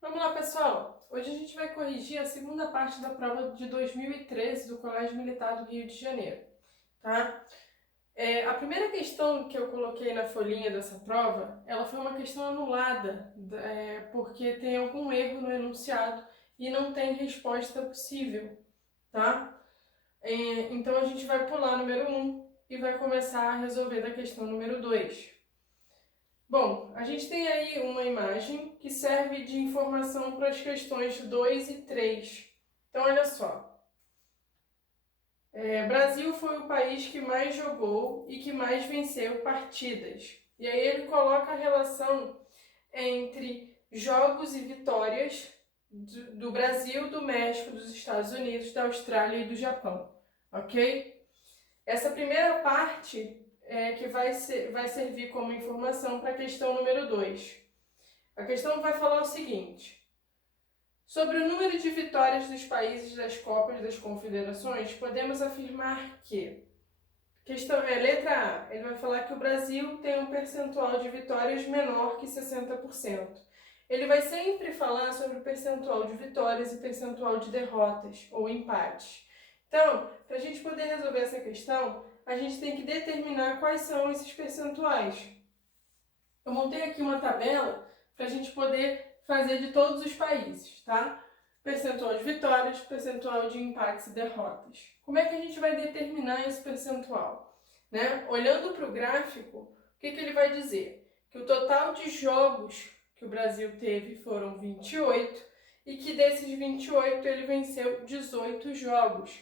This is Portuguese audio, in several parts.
Vamos lá, pessoal! Hoje a gente vai corrigir a segunda parte da prova de 2013 do Colégio Militar do Rio de Janeiro, tá? A primeira questão que eu coloquei na folhinha dessa prova, ela foi uma questão anulada, porque tem algum erro no enunciado e não tem resposta possível, tá? Então a gente vai pular número 1 e vai começar a resolver da questão número 2. Bom, a gente tem aí uma imagem que serve de informação para as questões 2 e 3. Então, olha só. Brasil foi o país que mais jogou e que mais venceu partidas. E aí ele coloca a relação entre jogos e vitórias do Brasil, do México, dos Estados Unidos, da Austrália e do Japão. Ok? Essa primeira parte que vai servir como informação para a questão número 2. A questão vai falar o seguinte: sobre o número de vitórias dos países das Copas das Confederações, podemos afirmar que... Questão letra A, ele vai falar que o Brasil tem um percentual de vitórias menor que 60%. Ele vai sempre falar sobre o percentual de vitórias e percentual de derrotas ou empates. Então, para a gente poder resolver essa questão, a gente tem que determinar quais são esses percentuais. Eu montei aqui uma tabela para a gente poder fazer de todos os países, tá? Percentual de vitórias, percentual de empates e derrotas. Como é que a gente vai determinar esse percentual? Né? Olhando para o gráfico, o que ele vai dizer? Que o total de jogos que o Brasil teve foram 28 e que desses 28 ele venceu 18 jogos.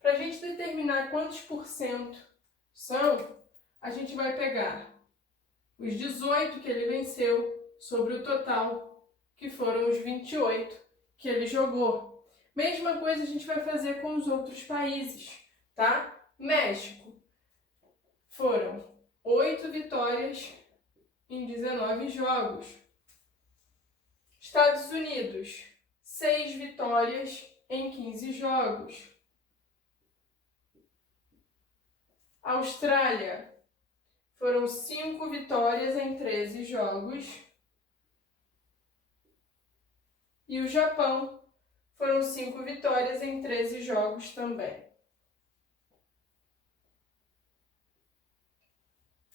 Para a gente determinar quantos por cento são, a gente vai pegar os 18 que ele venceu sobre o total, que foram os 28 que ele jogou. Mesma coisa a gente vai fazer com os outros países, tá? México, foram 8 vitórias em 19 jogos. Estados Unidos, 6 vitórias em 15 jogos. Austrália, foram 5 vitórias em 13 jogos. E o Japão, foram 5 vitórias em 13 jogos também.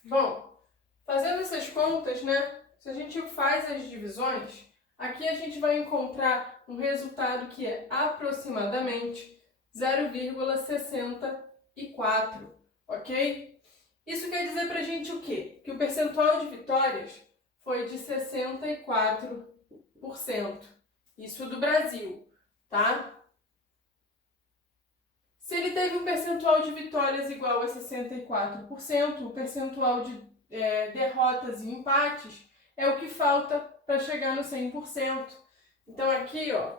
Bom, fazendo essas contas, né? Se a gente faz as divisões, aqui a gente vai encontrar um resultado que é aproximadamente 0,64, ok? Isso quer dizer pra gente o quê? Que o percentual de vitórias foi de 64%. Isso do Brasil, tá? Se ele teve um percentual de vitórias igual a 64%, o percentual de derrotas e empates é o que falta para chegar no 100%. Então aqui, ó,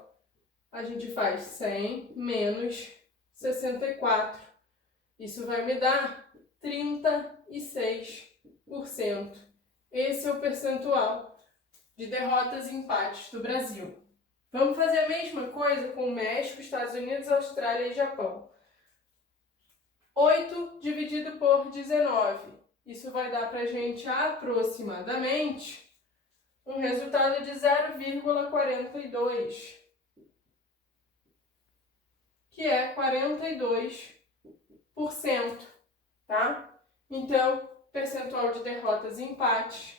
a gente faz 100 menos 64. Isso vai me dar 36%. Esse é o percentual de derrotas e empates do Brasil. Vamos fazer a mesma coisa com o México, Estados Unidos, Austrália e Japão. 8 dividido por 19. Isso vai dar para a gente aproximadamente um resultado de 0,42, que é 42%, tá? Então, percentual de derrotas e empates,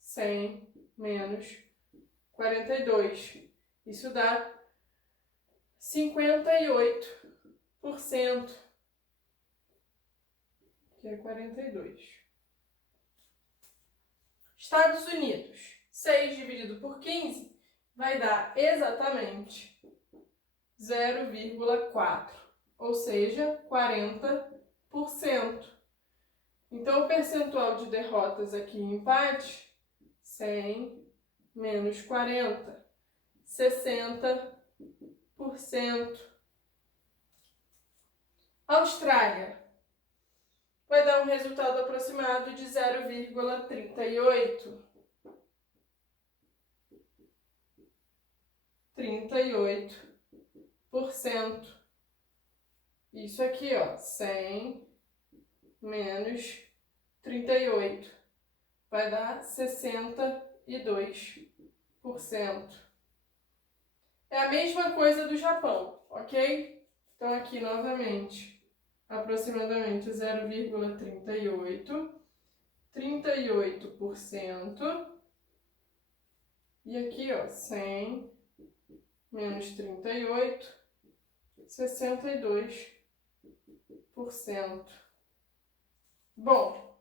100 menos 42. Isso dá 58%. Que é 42. Estados Unidos, 6 dividido por 15 vai dar exatamente 0,4, ou seja, 40%. Então, o percentual de derrotas aqui em empate, 100 menos 40, 60%. Austrália, vai dar um resultado aproximado de 0,38. 38%. Isso aqui, ó, 100 menos 38. Vai dar 62%. é a mesma coisa do Japão, ok? Então aqui novamente, aproximadamente 0,38, 38%, e aqui ó, 100 menos 38, 62%. Bom,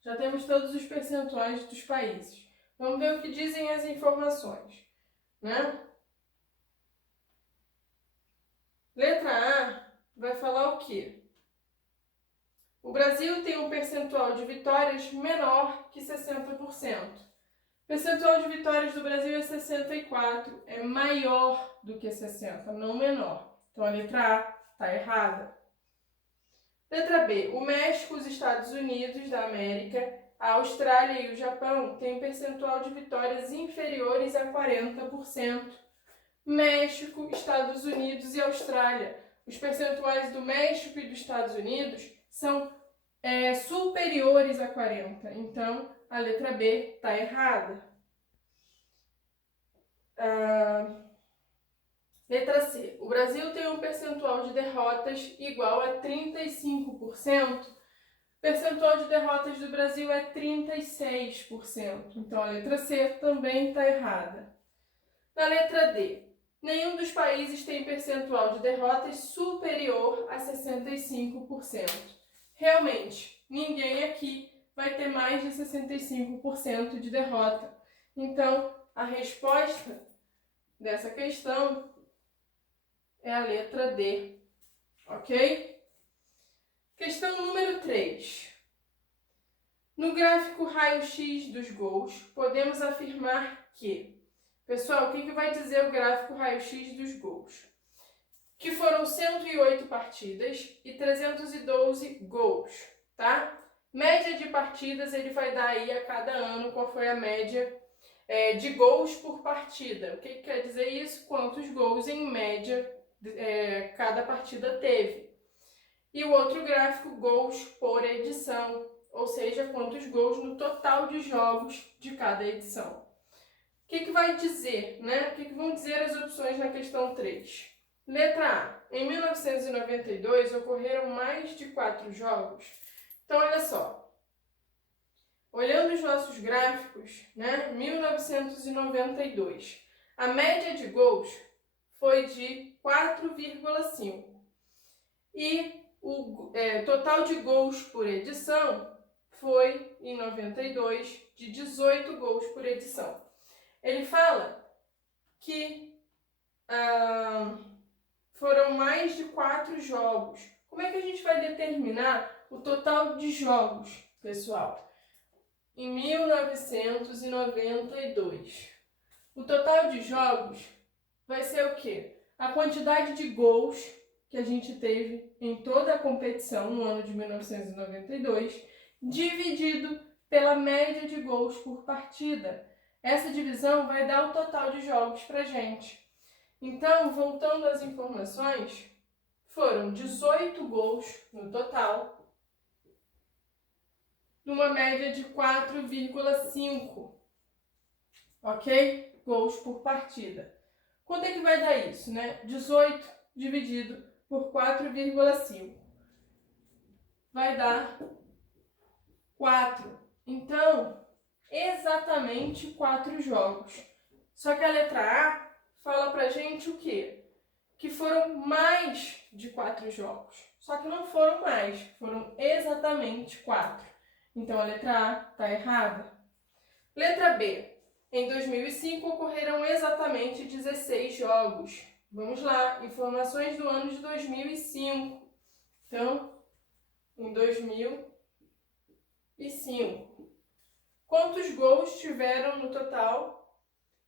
já temos todos os percentuais dos países. Vamos ver o que dizem as informações, né? Letra A vai falar o quê? O Brasil tem um percentual de vitórias menor que 60%. O percentual de vitórias do Brasil é 64%, é maior do que 60%, não menor. Então a letra A está errada. Letra B. O México, os Estados Unidos da América, a Austrália e o Japão têm um percentual de vitórias inferiores a 40%. México, Estados Unidos e Austrália. Os percentuais do México e dos Estados Unidos são superiores a 40%. Então, a letra B está errada. Letra C. O Brasil tem um percentual de derrotas igual a 35%. O percentual de derrotas do Brasil é 36%. Então, a letra C também está errada. Na letra D. Nenhum dos países tem percentual de derrotas superior a 65%. Realmente, ninguém aqui vai ter mais de 65% de derrota. Então, a resposta dessa questão é a letra D, ok? Questão número 3. No gráfico raio-x dos gols, podemos afirmar que... Pessoal, o que vai dizer o gráfico raio-x dos gols? Que foram 108 partidas e 312 gols, tá? Média de partidas, ele vai dar aí a cada ano qual foi a média de gols por partida. O que quer dizer isso? Quantos gols em média cada partida teve. E o outro gráfico, gols por edição, ou seja, quantos gols no total de jogos de cada edição. O que vai dizer, né? O que vão dizer as opções na questão 3? Letra A. Em 1992 ocorreram mais de 4 jogos. Então, olha só. Olhando os nossos gráficos, né? 1992. A média de gols foi de 4,5. E o total de gols por edição foi, em 92, de 18 gols por edição. Ele fala que foram mais de 4 jogos. Como é que a gente vai determinar o total de jogos, pessoal? Em 1992. O total de jogos vai ser o quê? A quantidade de gols que a gente teve em toda a competição no ano de 1992, dividido pela média de gols por partida. Essa divisão vai dar o total de jogos para a gente. Então, voltando às informações, foram 18 gols no total, numa média de 4,5, ok? Gols por partida. Quanto é que vai dar isso, né? 18 dividido por 4,5. Vai dar 4. Então, exatamente 4 jogos. Só que a letra A fala pra gente o quê? Que foram mais de 4 jogos. Só que não foram mais, foram exatamente 4. Então a letra A está errada. Letra B. Em 2005 ocorreram exatamente 16 jogos. Vamos lá, informações do ano de 2005. Então, em 2005. Quantos gols tiveram no total?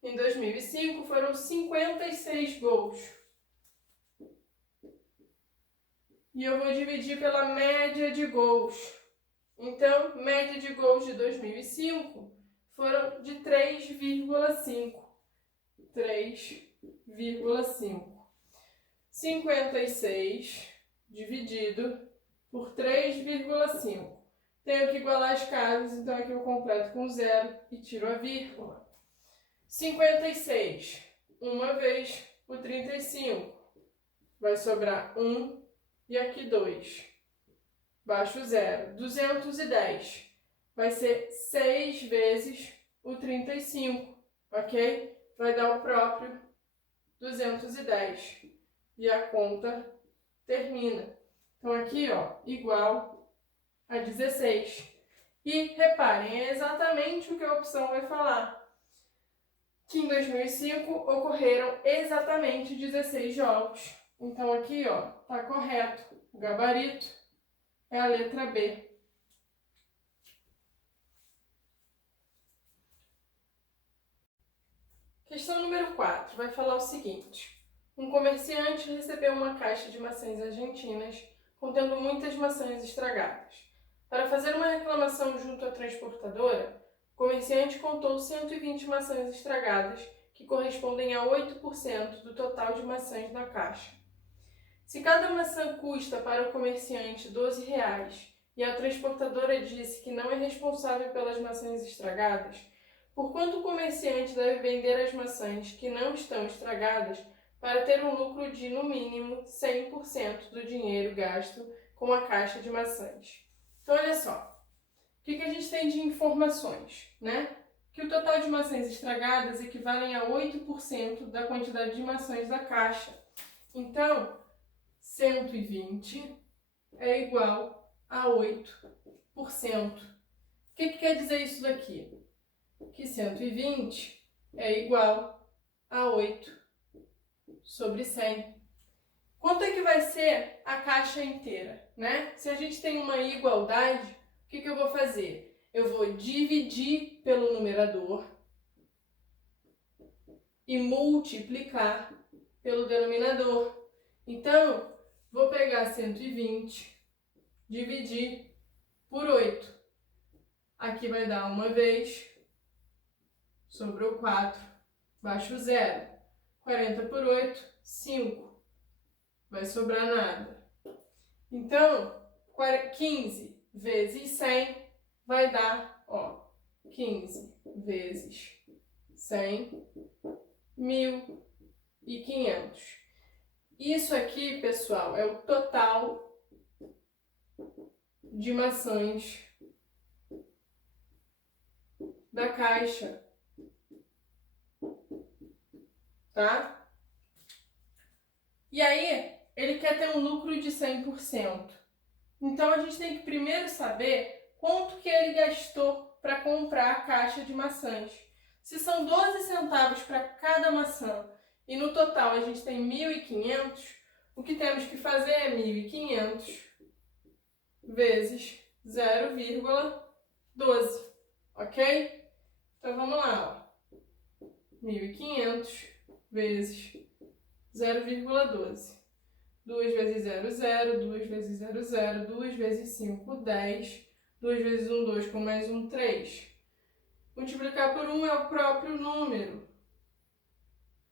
Em 2005 foram 56 gols. E eu vou dividir pela média de gols. Então, média de gols de 2005 foram de 3,5. 3,5. 56 dividido por 3,5. Tenho que igualar as casas, então aqui eu completo com 0 e tiro a vírgula. 56 uma vez, o 35. Vai sobrar 1 e aqui 2. Baixo 0. 210. Vai ser 6 vezes o 35, ok? Vai dar o próprio 210. E a conta termina. Então, aqui, ó, igual a 16. E reparem, é exatamente o que a opção vai falar. Que em 2005 ocorreram exatamente 16 jogos. Então, aqui, ó, tá correto. O gabarito é a letra B. Questão número 4 vai falar o seguinte. Um comerciante recebeu uma caixa de maçãs argentinas contendo muitas maçãs estragadas. Para fazer uma reclamação junto à transportadora, o comerciante contou 120 maçãs estragadas, que correspondem a 8% do total de maçãs na caixa. Se cada maçã custa para o comerciante R$ 12 e a transportadora disse que não é responsável pelas maçãs estragadas, por quanto o comerciante deve vender as maçãs que não estão estragadas para ter um lucro de, no mínimo, 100% do dinheiro gasto com a caixa de maçãs? Então, olha só. O que a gente tem de informações, né? Que o total de maçãs estragadas equivalem a 8% da quantidade de maçãs da caixa. Então, 120 é igual a 8%. O que quer dizer isso daqui? Que 120 é igual a 8 sobre 100. Quanto é que vai ser a caixa inteira, né? Se a gente tem uma igualdade, o que eu vou fazer? Eu vou dividir pelo numerador e multiplicar pelo denominador. Então, vou pegar 120, dividir por 8. Aqui vai dar uma vez, sobrou 4, baixo 0. 40 por 8, 5. Vai sobrar nada. Então, 15 vezes 100 vai dar, ó, 15 vezes 100, 1.500. Isso aqui, pessoal, é o total de maçãs da caixa. Tá? E aí, ele quer ter um lucro de 100%. Então, a gente tem que primeiro saber quanto que ele gastou para comprar a caixa de maçãs. Se são 12 centavos para cada maçã e no total a gente tem 1.500, o que temos que fazer é 1.500 vezes 0,12, ok? Então, vamos lá, ó. 1.500 vezes 0,12. 2 vezes 0, 0. 2 vezes 0, 0. 2 vezes 5, 10. 2 vezes 1, 2, com mais 1, 3. Multiplicar por 1 é o próprio número.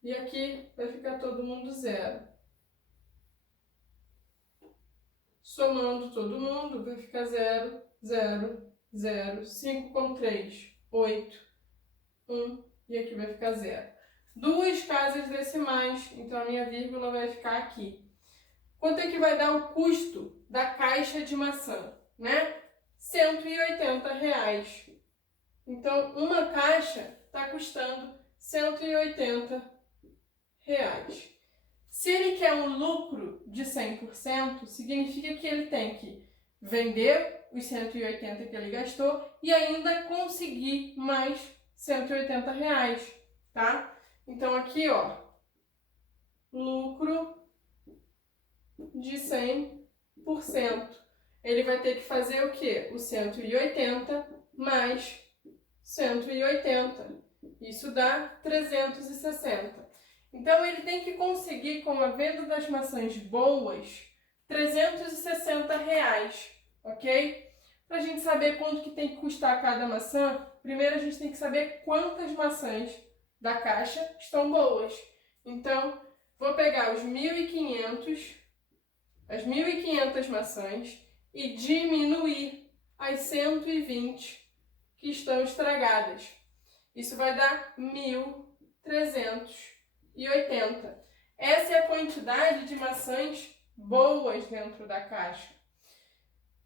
E aqui vai ficar todo mundo 0. Somando todo mundo, vai ficar 0, 0, 0. 5 com 3, 8. 1. E aqui vai ficar 0. Duas casas decimais, então a minha vírgula vai ficar aqui. Quanto é que vai dar o custo da caixa de maçã, né? R$180. Então, uma caixa está custando R$180. Se ele quer um lucro de 100%, significa que ele tem que vender os 180 que ele gastou e ainda conseguir mais R$180, tá? Então, aqui, ó, lucro de 100%. Ele vai ter que fazer o quê? O 180 mais 180. Isso dá 360. Então, ele tem que conseguir, com a venda das maçãs boas, R$360, ok? Para a gente saber quanto que tem que custar cada maçã, primeiro a gente tem que saber quantas maçãs da caixa estão boas. Então, vou pegar os 1.500, as 1.500 maçãs e diminuir as 120 que estão estragadas. Isso vai dar 1.380. Essa é a quantidade de maçãs boas dentro da caixa.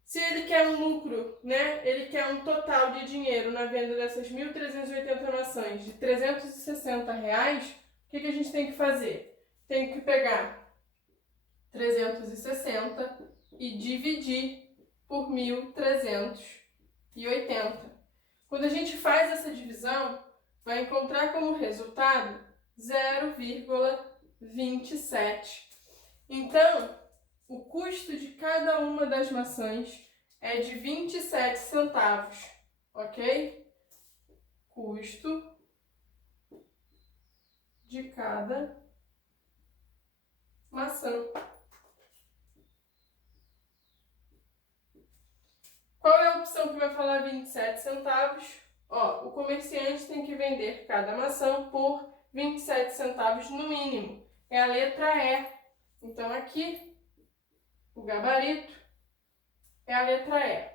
Se ele quer um lucro, né? Ele quer um total de dinheiro na venda dessas 1.380 maçãs de R$360, o que a gente tem que fazer? Tem que pegar 360 e dividir por 1.380. Quando a gente faz essa divisão, vai encontrar como resultado 0,27. Então, o custo de cada uma das maçãs é de 27 centavos, ok? Custo de cada maçã. Qual é a opção que vai falar 27 centavos? Ó, o comerciante tem que vender cada maçã por 27 centavos no mínimo. É a letra E. Então, aqui, o gabarito é a letra E.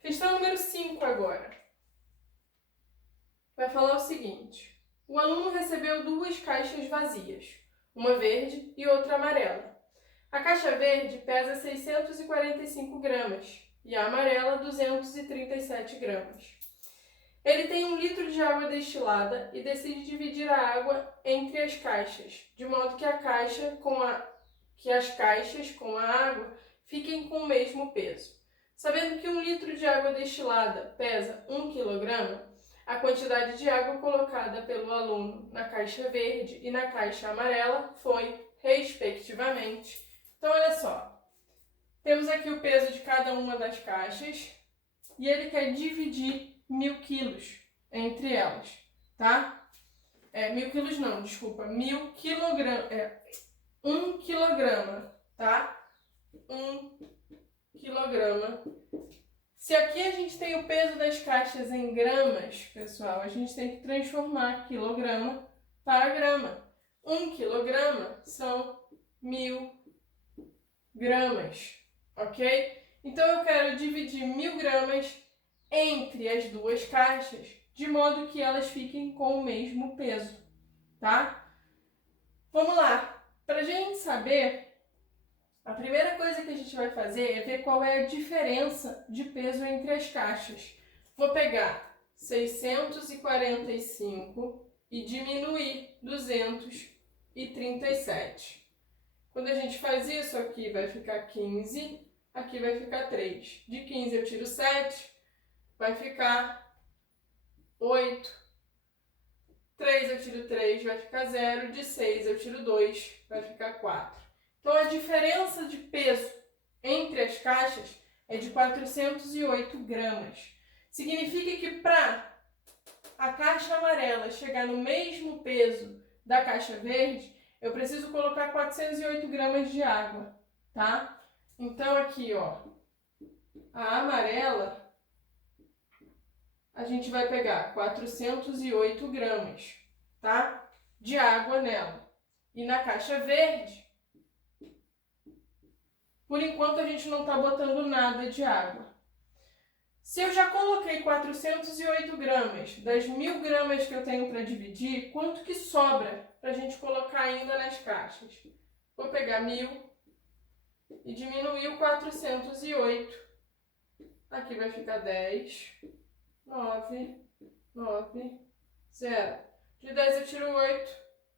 Questão número 5 agora. Vai falar o seguinte. O aluno recebeu 2 caixas vazias, uma verde e outra amarela. A caixa verde pesa 645 gramas e a amarela 237 gramas. Ele tem 1 litro de água destilada e decide dividir a água entre as caixas, de modo que as caixas com a água fiquem com o mesmo peso. Sabendo que 1 litro de água destilada pesa 1 kg, a quantidade de água colocada pelo aluno na caixa verde e na caixa amarela foi, respectivamente. Então, olha só, temos aqui o peso de cada uma das caixas e ele quer dividir 1.000 quilos entre elas, tá? 1.000 quilos não, desculpa, 1.000 quilogramas, 1 quilograma, tá? 1 quilograma. Se aqui a gente tem o peso das caixas em gramas, pessoal, a gente tem que transformar quilograma para grama. 1 quilograma são 1.000 gramas, ok? Então eu quero dividir 1.000 gramas entre as duas caixas, de modo que elas fiquem com o mesmo peso, tá? Vamos lá! Para a gente saber, a primeira coisa que a gente vai fazer é ver qual é a diferença de peso entre as caixas. Vou pegar 645 e diminuir 237. Quando a gente faz isso, aqui vai ficar 15, aqui vai ficar 3. De 15 eu tiro 7, vai ficar 8. 3 eu tiro 3, vai ficar 0. De 6 eu tiro 2, vai ficar 4. Então, a diferença de peso entre as caixas é de 408 gramas. Significa que para a caixa amarela chegar no mesmo peso da caixa verde, eu preciso colocar 408 gramas de água, tá? Então, aqui, ó, a amarela, a gente vai pegar 408 gramas, tá? De água nela. E na caixa verde, por enquanto a gente não está botando nada de água. Se eu já coloquei 408 gramas das 1.000 gramas que eu tenho para dividir, quanto que sobra para a gente colocar ainda nas caixas? Vou pegar 1.000 e diminuir o 408. Aqui vai ficar 10, 9, 9, 0. De 10 eu tiro 8,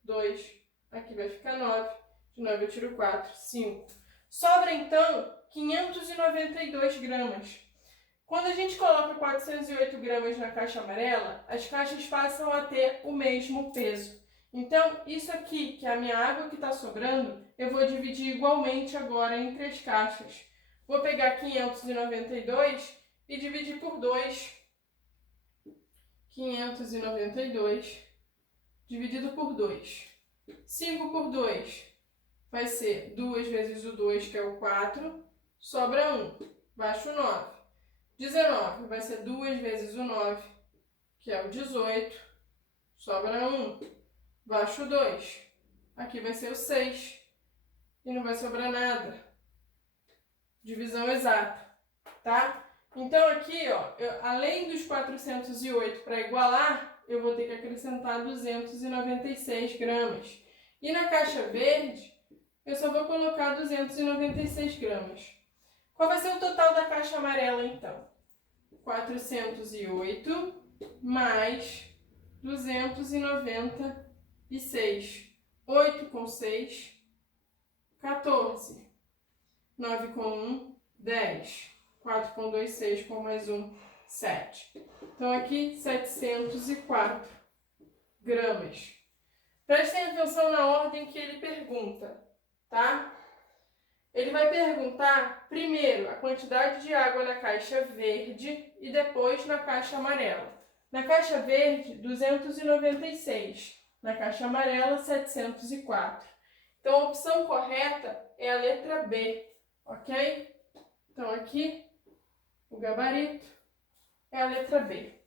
2. Aqui vai ficar 9. De 9 eu tiro 4, 5. Sobra, então, 592 gramas. Quando a gente coloca 408 gramas na caixa amarela, as caixas passam a ter o mesmo peso. Então, isso aqui, que é a minha água que está sobrando, eu vou dividir igualmente agora entre as caixas. Vou pegar 592 e dividir por 2. 592 dividido por 2. 5 por 2 vai ser 2 vezes o 2, que é o 4, sobra 1, baixo 9. 19 vai ser 2 vezes o 9, que é o 18, sobra 1, baixo 2. Aqui vai ser o 6 e não vai sobrar nada. Divisão exata, tá? Então aqui, ó, além dos 408 para igualar, eu vou ter que acrescentar 296 gramas. E na caixa verde, eu só vou colocar 296 gramas. Qual vai ser o total da caixa amarela, então? 408 mais 296. 8 com 6, 14. 9 com 1, 10. 4 com 2, 6, com mais 1, 7. Então, aqui, 704 gramas. Prestem atenção na ordem que ele pergunta, tá? Ele vai perguntar, primeiro, a quantidade de água na caixa verde e depois na caixa amarela. Na caixa verde, 296. Na caixa amarela, 704. Então, a opção correta é a letra B, ok? Então, aqui, o gabarito é a letra B.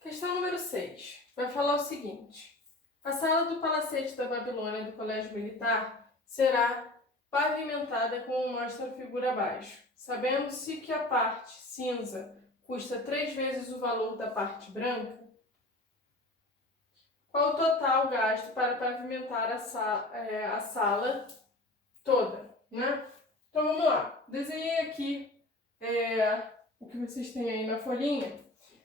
Questão número 6. Vai falar o seguinte. A sala do Palacete da Babilônia do Colégio Militar será pavimentada como mostra a figura abaixo. Sabendo-se que a parte cinza custa 3 vezes o valor da parte branca, qual o total gasto para pavimentar a sala toda, né? Então vamos lá. Desenhei aqui o que vocês têm aí na folhinha.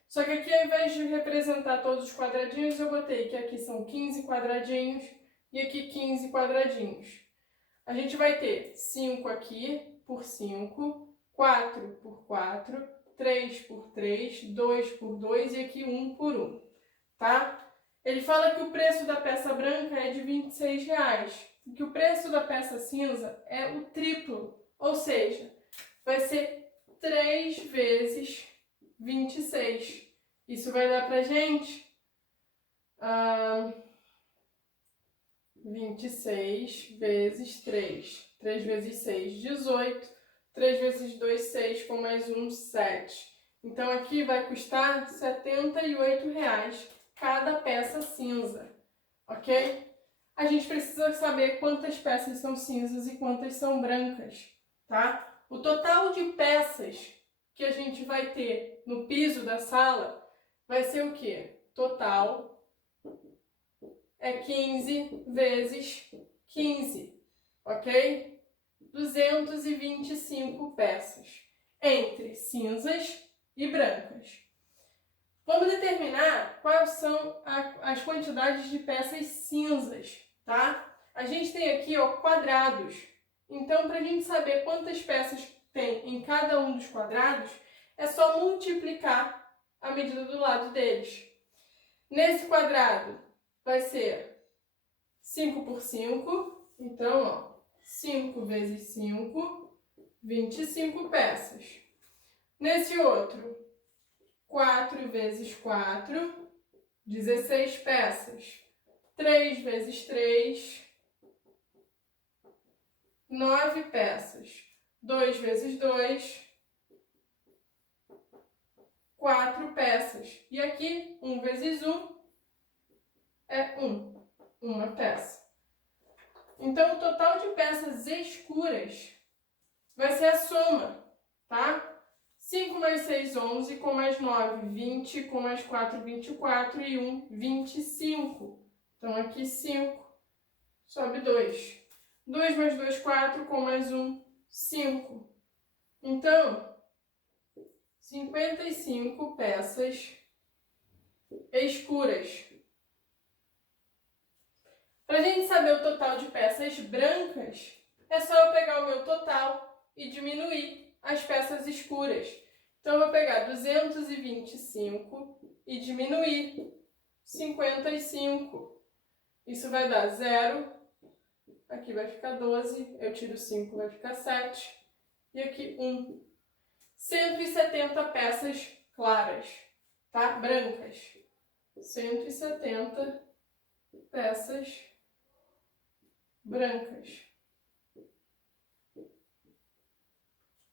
Só que aqui, ao invés de representar todos os quadradinhos, eu botei que aqui são 15 quadradinhos e aqui 15 quadradinhos. A gente vai ter 5 aqui por 5, 4 por 4, 3 por 3, 2 por 2 e aqui 1 por 1, tá? Ele fala que o preço da peça branca é de R$26 e que o preço da peça cinza é o triplo, ou seja, vai ser 3 vezes 26. Isso vai dar pra gente 26 vezes 3. 3 vezes 6, 18. 3 vezes 2, 6, com mais 1, 7. Então, aqui vai custar R$ 78 cada peça cinza, ok? A gente precisa saber quantas peças são cinzas e quantas são brancas, tá? O total de peças que a gente vai ter no piso da sala vai ser o quê? Total é 15 vezes 15, ok? 225 peças, entre cinzas e brancas. Vamos determinar quais são as quantidades de peças cinzas, tá? A gente tem aqui, ó, quadrados. Então, para a gente saber quantas peças tem em cada um dos quadrados, é só multiplicar a medida do lado deles. Nesse quadrado vai ser 5 por 5, então, ó, 5 vezes 5, 25 peças. Nesse outro, 4 vezes 4, 16 peças. 3 vezes 3, 9 peças. 2 vezes 2, 4 peças. E aqui, 1 vezes 1 é 1, uma peça. Então, o total de peças escuras vai ser a soma, tá? 5 mais 6, 11, com mais 9, 20, com mais 4, 24 e 1, 25. Então, aqui 5, sobe 2. 2 mais 2, 4, com mais 1, 5. Então, 55 peças escuras. Para a gente saber o total de peças brancas, é só eu pegar o meu total e diminuir as peças escuras. Então, eu vou pegar 225 e diminuir 55. Isso vai dar 0. Aqui vai ficar 12. Eu tiro 5, vai ficar 7. E aqui 1. 170 peças claras, tá? Brancas. 170 peças brancas.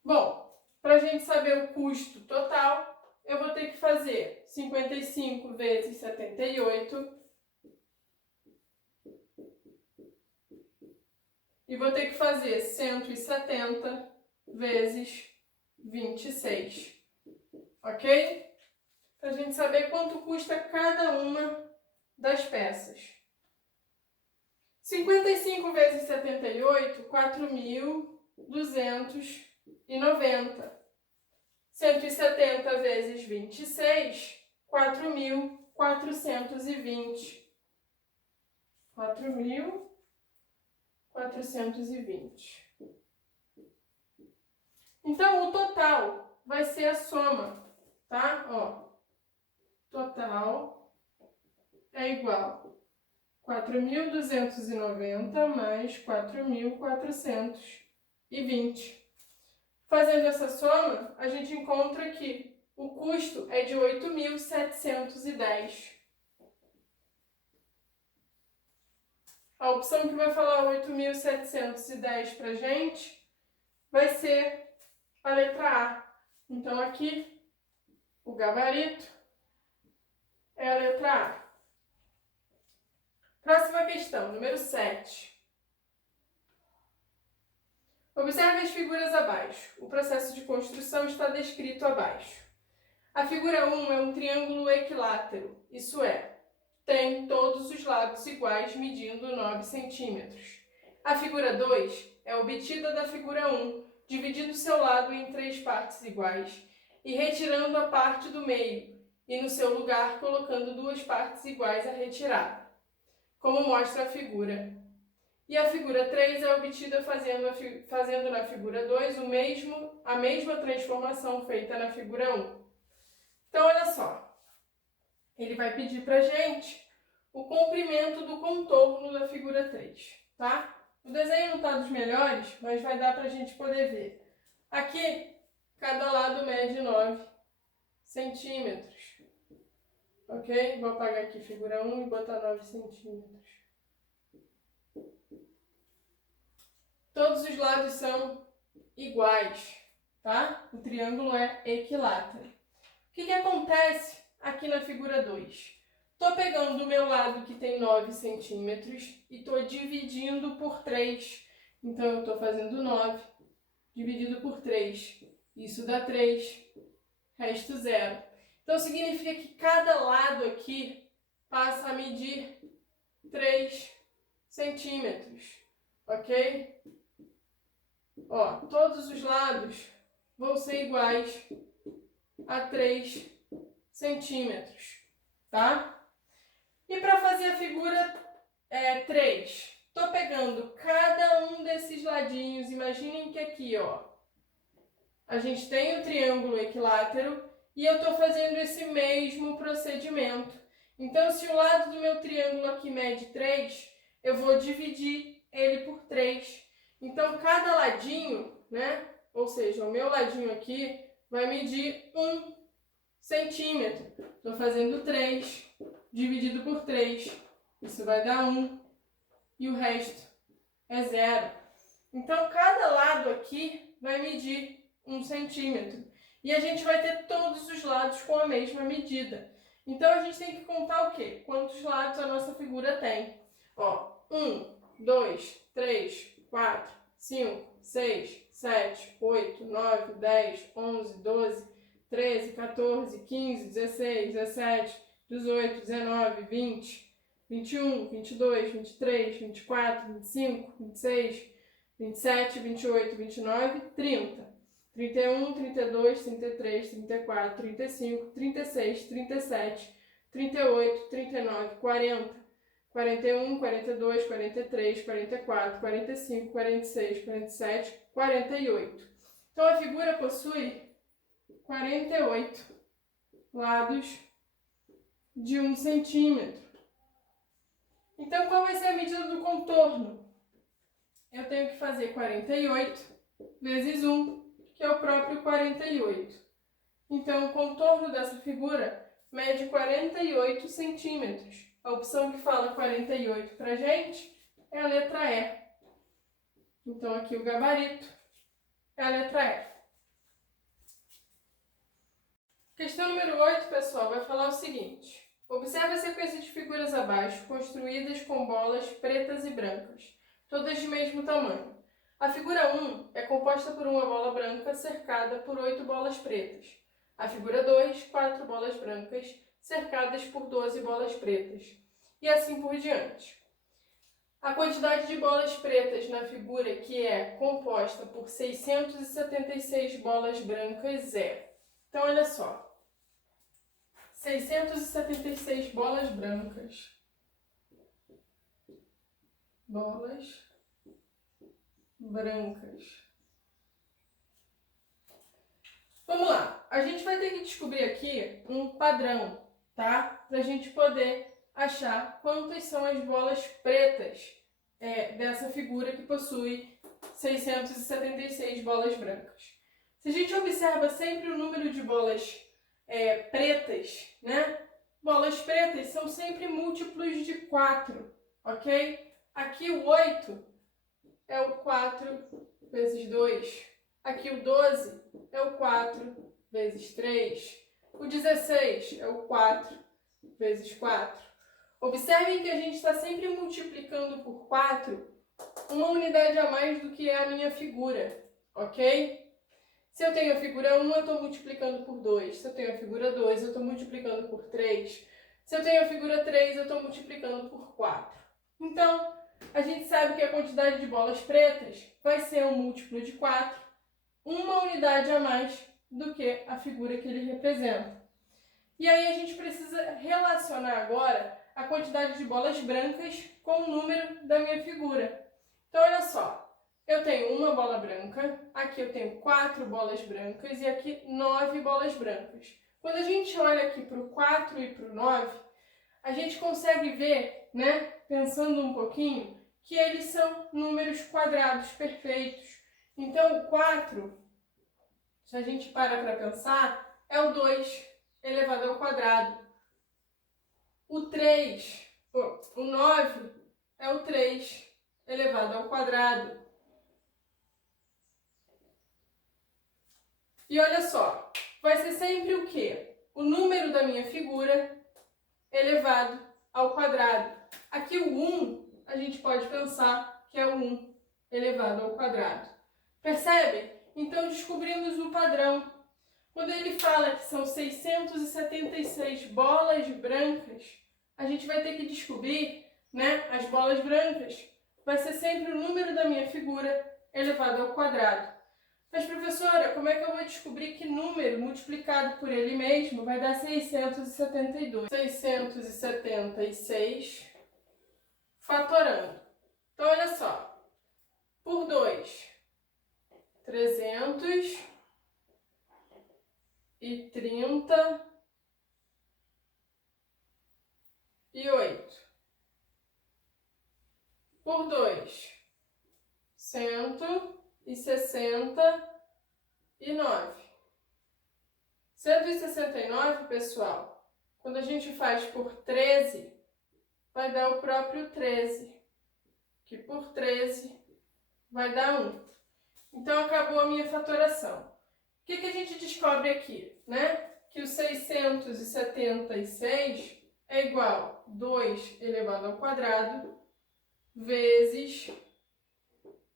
Bom, para a gente saber o custo total, eu vou ter que fazer 55 vezes 78 e vou ter que fazer 170 vezes 26, ok? Para a gente saber quanto custa cada uma das peças. 55 vezes 78, 4.290. 170 vezes 26, 4.420. 4.420. Então, o total vai ser a soma, tá? Ó, total é igual a 4.290 mais 4.420. Fazendo essa soma, a gente encontra que o custo é de 8.710. A opção que vai falar 8.710 para a gente vai ser a letra A. Então, aqui, o gabarito é a letra A. Próxima questão, número 7. Observe as figuras abaixo. O processo de construção está descrito abaixo. A figura 1 é um triângulo equilátero, isso é, tem todos os lados iguais, medindo 9 centímetros. A figura 2 é obtida da figura 1, dividindo seu lado em 3 partes iguais e retirando a parte do meio, e no seu lugar colocando 2 partes iguais à retirada, como mostra a figura. E a figura 3 é obtida fazendo na figura 2 a mesma transformação feita na figura 1. Então, olha só, ele vai pedir para a gente o comprimento do contorno da figura 3, tá? O desenho não está dos melhores, mas vai dar para a gente poder ver. Aqui, cada lado mede 9 centímetros, ok? Vou apagar aqui figura 1 e botar 9 centímetros. Todos os lados são iguais, tá? O triângulo é equilátero. O que acontece aqui na figura 2? Estou pegando o meu lado que tem 9 centímetros e estou dividindo por 3. Então, eu estou fazendo 9 dividido por 3. Isso dá 3, resto 0. Então, significa que cada lado aqui passa a medir 3 centímetros, ok? Ó, todos os lados vão ser iguais a 3 centímetros, tá? E para fazer a figura 3, estou pegando cada um desses ladinhos. Imaginem que aqui, ó, a gente tem o triângulo equilátero e eu estou fazendo esse mesmo procedimento. Então, se o lado do meu triângulo aqui mede 3, eu vou dividir ele por 3. Então, cada ladinho, né? Ou seja, o meu ladinho aqui vai medir 1 centímetro. Estou fazendo 3 dividido por 3. Isso vai dar 1 e o resto é 0. Então, cada lado aqui vai medir 1 centímetro. E a gente vai ter todos os lados com a mesma medida. Então, a gente tem que contar o quê? Quantos lados a nossa figura tem. Ó, 1, 2, 3, 4, 5, 6, 7, 8, 9, 10, 11, 12, 13, 14, 15, 16, 17, 18, 19, 20, 21, 22, 23, 24, 25, 26, 27, 28, 29, 30. 31, 32, 33, 34, 35, 36, 37, 38, 39, 40, 41, 42, 43, 44, 45, 46, 47, 48. Então, a figura possui 48 lados de 1 centímetro. Então, qual vai ser a medida do contorno? Eu tenho que fazer 48 vezes 1, que é o próprio 48. Então, o contorno dessa figura mede 48 centímetros. A opção que fala 48 para a gente é a letra E. Então, aqui o gabarito é a letra E. Questão número 8, pessoal, vai falar o seguinte. Observe a sequência de figuras abaixo, construídas com bolas pretas e brancas. todas de mesmo tamanho. A figura 1 é composta por uma bola branca cercada por 8 bolas pretas. A figura 2, 4 bolas brancas cercadas por 12 bolas pretas. E assim por diante. A quantidade de bolas pretas na figura, que é composta por 676 bolas brancas, é... Então, olha só. 676 bolas brancas. Bolas brancas. Vamos lá. A gente vai ter que descobrir aqui um padrão, tá? Para a gente poder achar quantas são as bolas pretas dessa figura que possui 676 bolas brancas. Se a gente observa sempre o número de bolas pretas, né? Bolas pretas são sempre múltiplos de 4, ok? Aqui o 8 é o 4 vezes 2. Aqui o 12 é o 4 vezes 3. O 16 é o 4 vezes 4. Observem que a gente está sempre multiplicando por 4 uma unidade a mais do que é a minha figura, ok? Se eu tenho a figura 1, eu estou multiplicando por 2. Se eu tenho a figura 2, eu estou multiplicando por 3. Se eu tenho a figura 3, eu estou multiplicando por 4. Então, a gente sabe que a quantidade de bolas pretas vai ser um múltiplo de 4, uma unidade a mais do que a figura que ele representa. E aí a gente precisa relacionar agora a quantidade de bolas brancas com o número da minha figura. Então, olha só. Eu tenho uma bola branca, aqui eu tenho 4 bolas brancas e aqui 9 bolas brancas. Quando a gente olha aqui para o 4 e para o 9, a gente consegue ver, né, pensando um pouquinho, que eles são números quadrados perfeitos. Então, o 4, se a gente para pensar, é o 2 elevado ao quadrado. O 9 é o 3 elevado ao quadrado. E olha só, vai ser sempre o quê? O número da minha figura elevado ao quadrado. Aqui o 1, a gente pode pensar que é o 1 elevado ao quadrado. Percebe? Então descobrimos um padrão. Quando ele fala que são 676 bolas brancas, a gente vai ter que descobrir, né, as bolas brancas. Vai ser sempre o número da minha figura elevado ao quadrado. Mas, professora, como é que eu vou descobrir que número multiplicado por ele mesmo vai dar 672? 676 fatorando. Então, olha só. Por 2, 338. Por 2, 169. 169, pessoal, quando a gente faz por 13, vai dar o próprio 13, que por 13 vai dar 1. Então, acabou a minha fatoração. O que a gente descobre aqui, né? Que o 676 é igual a 2 elevado ao quadrado vezes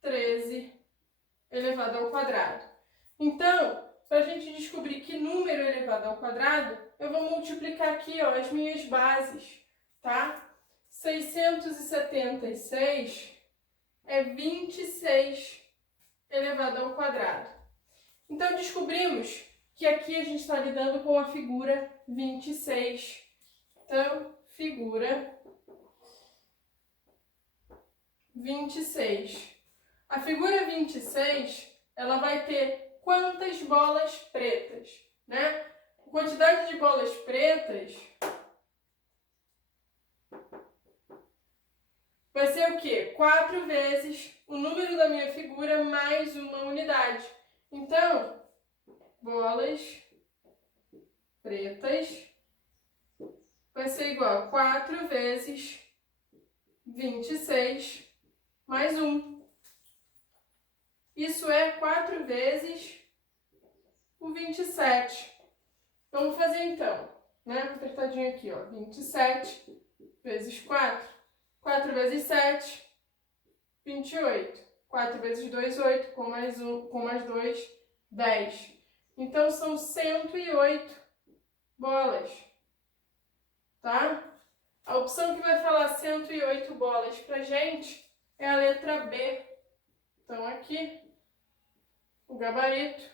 13 elevado ao quadrado. Então, para a gente descobrir que número é elevado ao quadrado, eu vou multiplicar aqui, ó, as minhas bases, tá? 676 é 26 elevado ao quadrado. Então, descobrimos que aqui a gente está lidando com a figura 26. Então, figura 26. A figura 26, ela vai ter quantas bolas pretas, né? A quantidade de bolas pretas vai ser o quê? 4 vezes o número da minha figura mais uma unidade. Então, bolas pretas vai ser igual a 4 vezes 26 mais 1. Isso é 4 vezes o 27. Vamos fazer então, né? Apertadinho aqui, ó. 27 vezes 4. 4 vezes 7, 28. 4 vezes 2, 8. Com mais 1, com mais 2, 10. Então, são 108 bolas. Tá? A opção que vai falar 108 bolas pra gente é a letra B. Então, aqui, o gabarito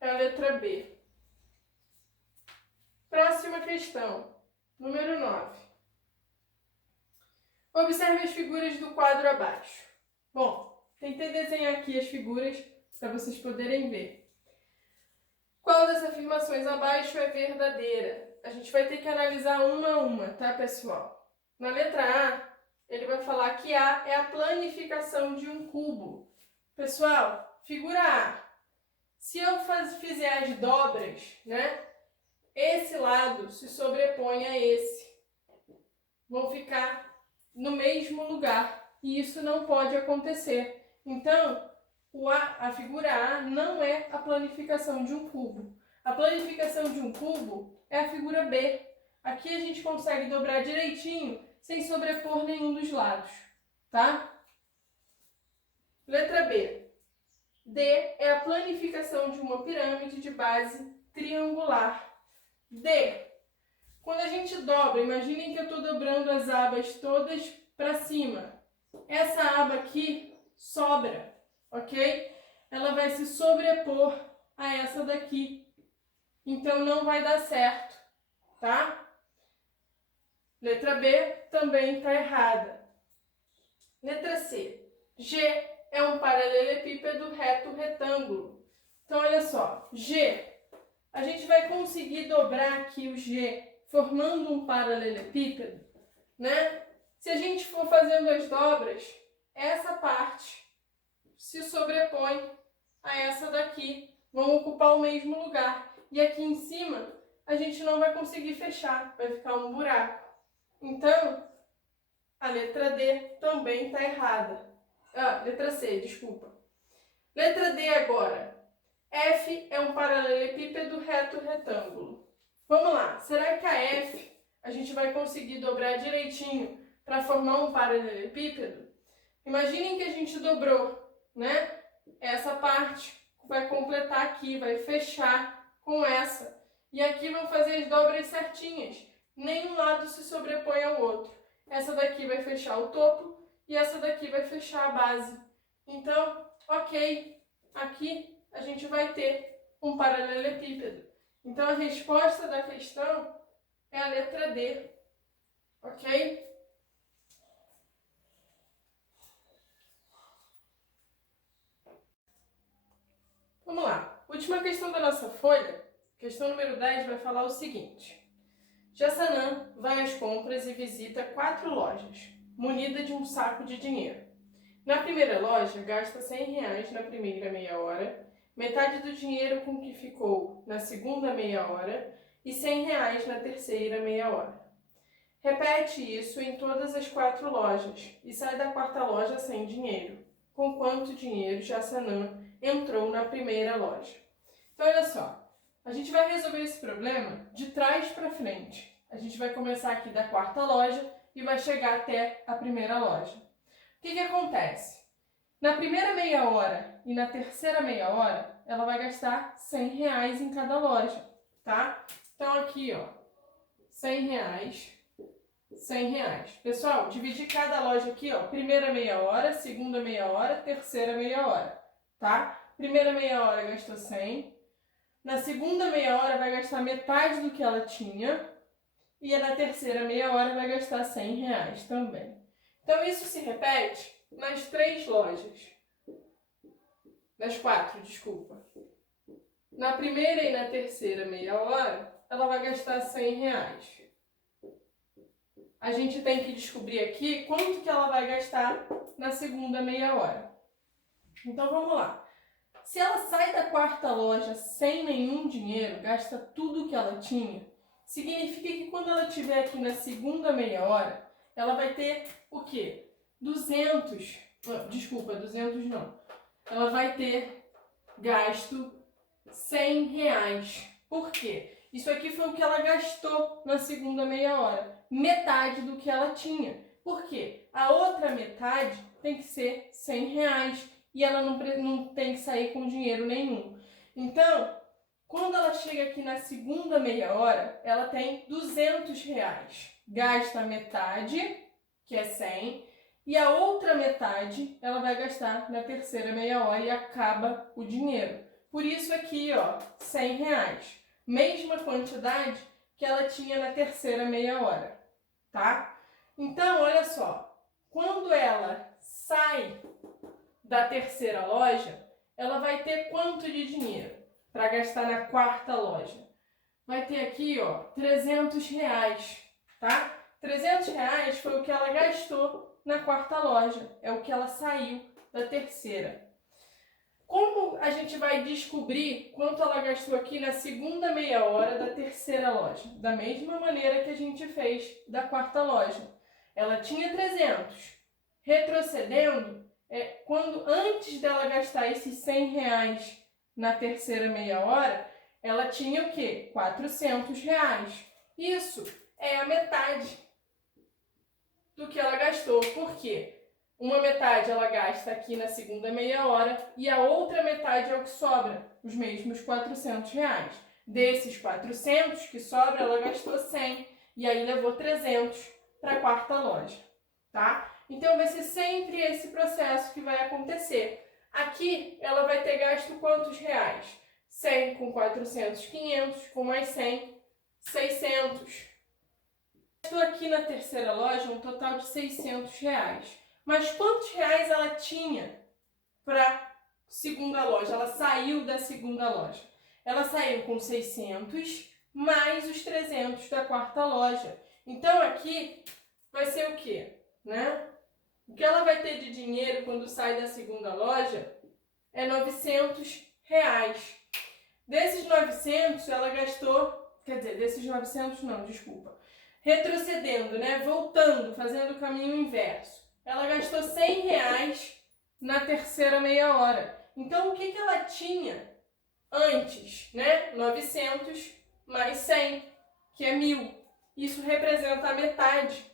é a letra B. Próxima questão, número 9. Observe as figuras do quadro abaixo. Bom, tentei desenhar aqui as figuras para vocês poderem ver. Qual das afirmações abaixo é verdadeira? A gente vai ter que analisar uma a uma, tá, pessoal? Na letra A, ele vai falar que A é a planificação de um cubo. Pessoal, figura A. Se eu fizer as dobras, né? Esse lado se sobrepõe a esse. Vão ficar no mesmo lugar. E isso não pode acontecer. Então, a figura A não é a planificação de um cubo. A planificação de um cubo é a figura B. Aqui a gente consegue dobrar direitinho, sem sobrepor nenhum dos lados, tá? Letra B. D é a planificação de uma pirâmide de base triangular. D. Quando a gente dobra, imaginem que eu estou dobrando as abas todas para cima. Essa aba aqui sobra, ok? Ela vai se sobrepor a essa daqui. Então, não vai dar certo, tá? Letra B também está errada. Letra C. G é um paralelepípedo reto retângulo. Então, olha só. G. A gente vai conseguir dobrar aqui o G formando um paralelepípedo, né? Se a gente for fazendo as dobras, essa parte se sobrepõe a essa daqui. Vão ocupar o mesmo lugar. E aqui em cima, a gente não vai conseguir fechar. Vai ficar um buraco. Então, a letra D também está errada. Letra C, desculpa. Letra D agora. F é um paralelepípedo reto retângulo. Vamos lá. Será que a F a gente vai conseguir dobrar direitinho para formar um paralelepípedo? Imaginem que a gente dobrou, né? Essa parte vai completar aqui, vai fechar com essa. E aqui vão fazer as dobras certinhas. Nenhum lado se sobrepõe ao outro. Essa daqui vai fechar o topo e essa daqui vai fechar a base. Então, ok, aqui a gente vai ter um paralelepípedo. Então, a resposta da questão é a letra D, ok? Vamos lá. Última questão da nossa folha, questão número 10, vai falar o seguinte. Jassanã vai às compras e visita 4 lojas, munida de um saco de dinheiro. Na primeira loja, gasta R$100 na primeira meia hora, metade do dinheiro com que ficou na segunda meia hora e R$100 na terceira meia hora. Repete isso em todas as 4 lojas e sai da quarta loja sem dinheiro. Com quanto dinheiro Jassanã entrou na primeira loja? Então, olha só. A gente vai resolver esse problema de trás para frente. A gente vai começar aqui da quarta loja e vai chegar até a primeira loja. O que acontece? Na primeira meia hora e na terceira meia hora, ela vai gastar R$100 em cada loja, tá? Então aqui, ó, R$100, R$100. Pessoal, dividir cada loja aqui, ó, primeira meia hora, segunda meia hora, terceira meia hora, tá? Primeira meia hora gastou 100. Na segunda meia hora vai gastar metade do que ela tinha. E na terceira meia hora vai gastar R$100 também. Então isso se repete nas 3 lojas. Nas 4, desculpa. Na primeira e na terceira meia hora, ela vai gastar R$100. A gente tem que descobrir aqui quanto que ela vai gastar na segunda meia hora. Então vamos lá. Se ela sai da quarta loja sem nenhum dinheiro, gasta tudo que ela tinha, significa que quando ela estiver aqui na segunda meia hora, ela vai ter o quê? 200 não. Ela vai ter gasto R$100. Por quê? Isso aqui foi o que ela gastou na segunda meia hora. Metade do que ela tinha. Por quê? A outra metade tem que ser R$100 e ela não tem que sair com dinheiro nenhum. Então, quando ela chega aqui na segunda meia hora, ela tem R$200. Gasta metade, que é 100, e a outra metade ela vai gastar na terceira meia hora e acaba o dinheiro. Por isso aqui, ó, R$100. Mesma quantidade que ela tinha na terceira meia hora, tá? Então, olha só, quando ela sai da terceira loja, ela vai ter quanto de dinheiro para gastar na quarta loja? Vai ter aqui, ó, R$300, tá? R$300 foi o que ela gastou na quarta loja, é o que ela saiu da terceira. Como a gente vai descobrir quanto ela gastou aqui na segunda meia hora da terceira loja? Da mesma maneira que a gente fez da quarta loja. Ela tinha 300. Retrocedendo, quando antes dela gastar esses R$100 na terceira meia hora, ela tinha o quê? R$400. Isso é a metade do que ela gastou. Por quê? Uma metade ela gasta aqui na segunda meia hora e a outra metade é o que sobra, os mesmos R$400. Desses 400 que sobra, ela gastou 100 e aí levou 300 para a quarta loja, tá? Então vai ser sempre esse processo que vai acontecer. Aqui ela vai ter gasto quantos reais? 100 com 400, 500, com mais 100, 600. Estou aqui na terceira loja um total de R$600. Mas quantos reais ela tinha para segunda loja? Ela saiu da segunda loja. Ela saiu com 600 mais os 300 da quarta loja. Então aqui vai ser o quê? Né? O que ela vai ter de dinheiro quando sai da segunda loja é R$900. Desses 900 ela gastou, quer dizer, desses 900 não, desculpa. Retrocedendo, né? Voltando, fazendo o caminho inverso. Ela gastou R$100 na terceira meia hora. Então, o que ela tinha antes, né? 900 mais 100, que é 1.000. Isso representa a metade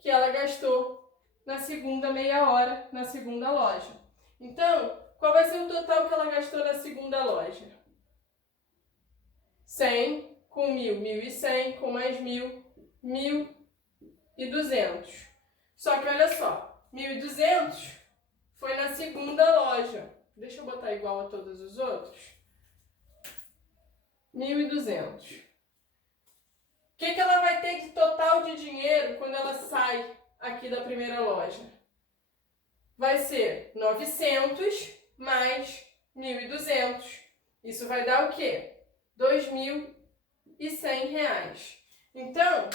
que ela gastou na segunda meia hora, na segunda loja. Então, qual vai ser o total que ela gastou na segunda loja? 100 com 1.000, 1.100, com mais 1.000, 1.200. Só que olha só, 1.200 foi na segunda loja. Deixa eu botar igual a todos os outros. 1.200. O que ela vai ter de total de dinheiro quando ela sai aqui da primeira loja? Vai ser 900 mais 1.200. Isso vai dar o quê? R$2.100. Então,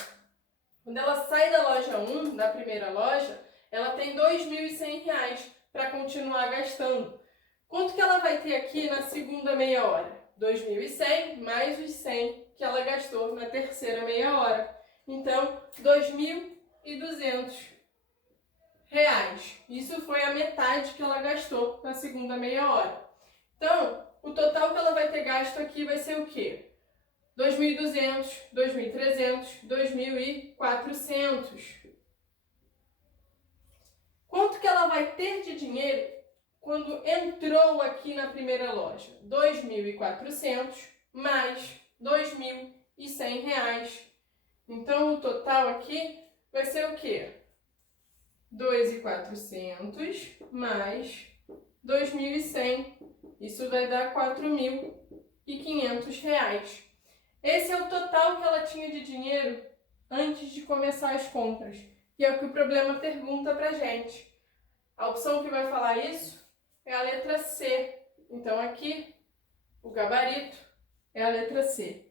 quando ela sai da loja 1, da primeira loja, ela tem R$2.100 para continuar gastando. Quanto que ela vai ter aqui na segunda meia hora? 2.100 mais os 100 que ela gastou na terceira meia hora. Então, R$2.200. Isso foi a metade que ela gastou na segunda meia hora. Então, o total que ela vai ter gasto aqui vai ser o quê? 2.200, 2.300, 2.400. Quanto que ela vai ter de dinheiro quando entrou aqui na primeira loja? 2.400 mais R$2.100. Então, o total aqui vai ser o quê? 2.400 mais 2.100. Isso vai dar R$4.500. Esse é o total que ela tinha de dinheiro antes de começar as compras. E é o que o problema pergunta pra gente. A opção que vai falar isso é a letra C. Então aqui, o gabarito é a letra C.